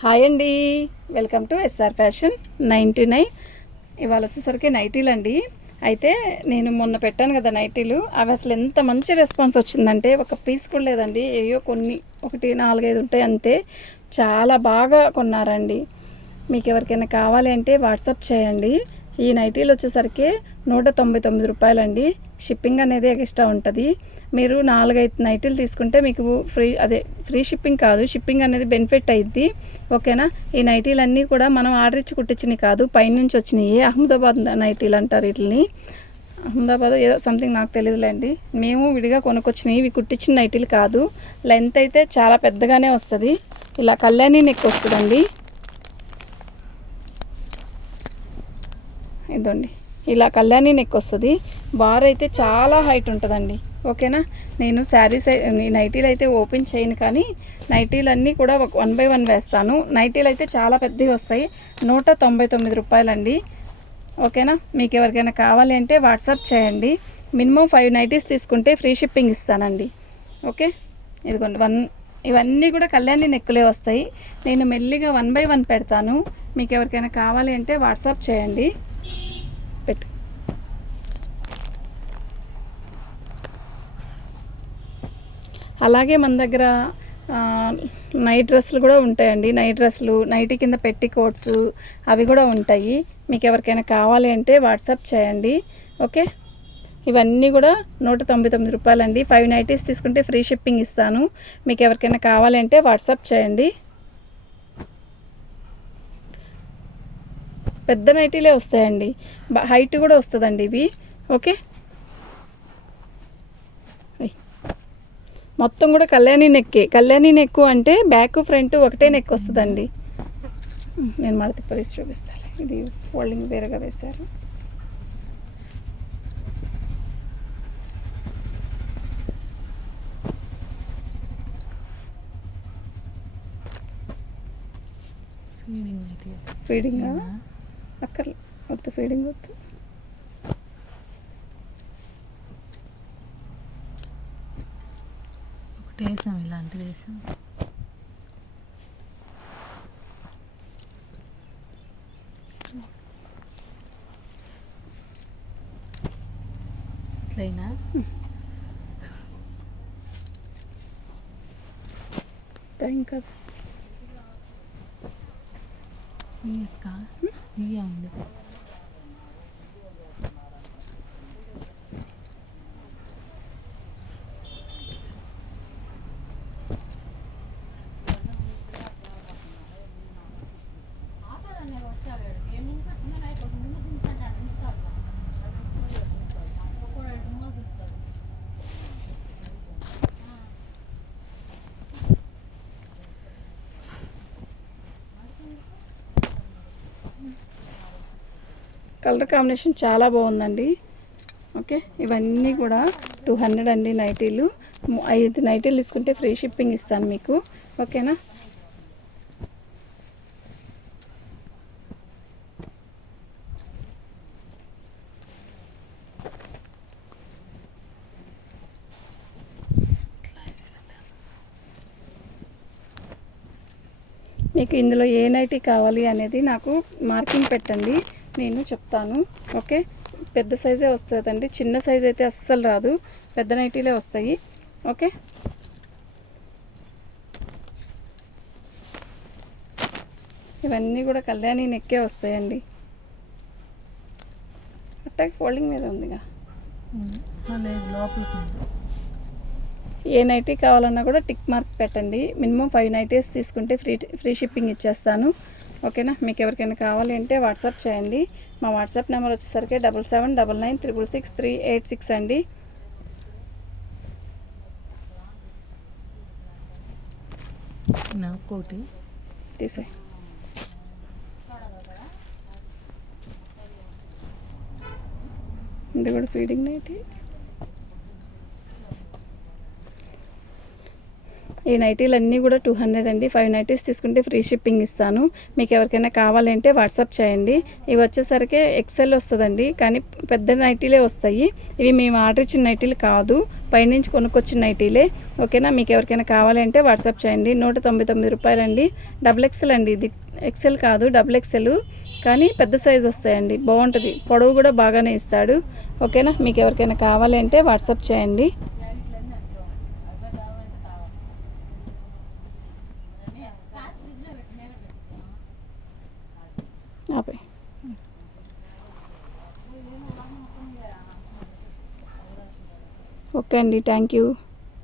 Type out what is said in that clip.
Hi అండి. Welcome to SR fashion ninety nine. ఇవాళ వచ్చేసరికి నైటీలు అండి. అయితే నేను మొన్న పెట్టాను కదా నైటీలు. అవి అసలు ఎంత మంచి రెస్పాన్స్ వచ్చిందంటే ఒక పీస్ కూడా లేదండి. ఏయో కొన్ని ఒకటి నాలుగైదు ఉంటాయి అంతే. చాలా బాగా కొన్నారండి. మీకు ఎవరికైనా కావాలి అంటే వాట్సాప్ చేయండి. ఈ నైటీలు వచ్చేసరికి నూట తొంభై తొమ్మిది రూపాయలండి. షిప్పింగ్ అనేది ఎక్స్ట్రా ఉంటుంది. మీరు నాలుగైదు నైటీలు తీసుకుంటే మీకు ఫ్రీ అదే ఫ్రీ షిప్పింగ్ కాదు షిప్పింగ్ అనేది బెనిఫిట్ అయింది ఓకేనా? ఈ నైటీలన్నీ కూడా మనం ఆర్డర్ ఇచ్చి కుట్టించినవి కాదు పైనుంచి వచ్చినాయి. అహ్మదాబాద్ నైటీలు అంటారు వీటిని. అహ్మదాబాద్ ఏదో సంథింగ్ నాకు తెలియదులేండి. మేము విడిగా కొనుక్కొచ్చినాయి ఇవి కుట్టించిన నైటీలు కాదు. లెంత్ అయితే చాలా పెద్దగానే వస్తుంది. ఇలా కళ్యాణి నెక్ వస్తుందండి. ఇదండి. ఇలా కళ్యాణి నెక్ వస్తుంది. బార్ అయితే చాలా హైట్ ఉంటుందండి. ఓకేనా? నేను శారీస్ నైటీలు అయితే ఓపెన్ చేయను కానీ నైటీలు అన్నీ కూడా ఒక వన్ బై వన్ వేస్తాను. నైటీలు అయితే చాలా పెద్దవి వస్తాయి. నూట తొంభై తొమ్మిది రూపాయలండి. ఓకేనా? మీకు ఎవరికైనా కావాలి అంటే వాట్సాప్ చేయండి. మినిమం ఫైవ్ నైటీస్ తీసుకుంటే ఫ్రీ షిప్పింగ్ ఇస్తానండి. ఓకే? ఇదిగోండి వన్ ఇవన్నీ కూడా కళ్యాణి నెక్కులే వస్తాయి. నేను మెల్లిగా వన్ బై వన్ పెడతాను. మీకు ఎవరికైనా కావాలి అంటే వాట్సాప్ చేయండి పెట్టు అలాగే మన దగ్గర నైట్ డ్రెస్సులు కూడా ఉంటాయండి. నైట్ డ్రెస్సులు నైట్ కింద పెట్టి కోట్స్ అవి కూడా ఉంటాయి. మీకు ఎవరికైనా కావాలి అంటే వాట్సాప్ చేయండి. ఓకే? ఇవన్నీ కూడా నూట తొంభై తొమ్మిది రూపాయలండి. ఫైవ్ నైటీస్ తీసుకుంటే ఫ్రీ షిప్పింగ్ ఇస్తాను. మీకు ఎవరికైనా కావాలి అంటే వాట్సాప్ చేయండి. పెద్ద నైటీలే వస్తాయండి. బ- హైట్ కూడా వస్తుందండి ఇవి. ఓకే? మొత్తం కూడా కళ్యాణి నెక్కే. కళ్యాణి నెక్కు అంటే బ్యాక్ ఫ్రంట్ ఒకటే నెక్ వస్తుందండి. నేను మడత పరిచి చూపిస్తాను ఇది ఫోల్డింగ్ వేరేగా వేశారు. ఫీడింగ్ అక్కర్లే. వద్దు ఫీడింగ్ వద్దు. ఒకటి వేసాం ఇలాంటిది వేసాం ఇట్లయినా కాదు ఈ అక్క ఇయ్య ఉంది కలర్ కాంబినేషన్ చాలా బాగుందండి. ఓకే ఇవన్నీ కూడా టూ హండ్రెడ్ అండి నైటీలు. ఐదు నైటీలు తీసుకుంటే ఫ్రీ షిప్పింగ్ ఇస్తాను మీకు. ఓకేనా? మీకు ఇందులో ఏ నైటీ కావాలి అనేది నాకు మార్కింగ్ పెట్టండి. నేను చెప్తాను ఓకే? పెద్ద సైజే వస్తుందండి చిన్న సైజ్ అయితే అస్సలు రాదు. పెద్ద నైటీలే వస్తాయి ఓకే? ఇవన్నీ కూడా కళ్యాణి నెక్కే వస్తాయండి. అట్టాక్ ఫోల్డింగ్ మీద ఉందిగా. ఏ నైటీ కావాలన్నా కూడా టిక్ మార్క్ పెట్టండి. మినిమం ఫైవ్ నైటీస్ తీసుకుంటే ఫ్రీ ఫ్రీ షిప్పింగ్ ఇచ్చేస్తాను. ఓకేనా? మీకు ఎవరికైనా కావాలి అంటే వాట్సాప్ చేయండి. మా వాట్సాప్ నెంబర్ వచ్చేసరికి double seven double nine triple six three eight six అండి. నా కోటి. తీసే ఇది కూడా ఫీడింగ్ నైటీ. ఈ నైటీలన్నీ కూడా టూ హండ్రెడ్ అండి. ఫైవ్ నైటీస్ తీసుకుంటే ఫ్రీ షిప్పింగ్ ఇస్తాను. మీకు ఎవరికైనా కావాలంటే వాట్సాప్ చేయండి. ఇవి వచ్చేసరికి ఎక్సెల్ వస్తుందండి. కానీ పెద్ద నైటీలే వస్తాయి. ఇవి మేము ఆర్డర్ ఇచ్చిన నైటీలు కాదు. పైనుంచి కొనుక్కొచ్చిన నైటీలే. ఓకేనా? మీకు ఎవరికైనా కావాలంటే వాట్సాప్ చేయండి. నూట తొంభై తొమ్మిది రూపాయలండి. డబుల్ ఎక్సెల్ అండి ఇది. ఎక్సెల్ కాదు డబుల్ ఎక్సెల్. కానీ పెద్ద సైజ్ వస్తాయండి. బాగుంటుంది. పొడవు కూడా బాగానే ఇస్తాడు. ఓకేనా? మీకు ఎవరికైనా కావాలంటే వాట్సాప్ చేయండి. ఆపే ఓకే అండి థ్యాంక్ యూ.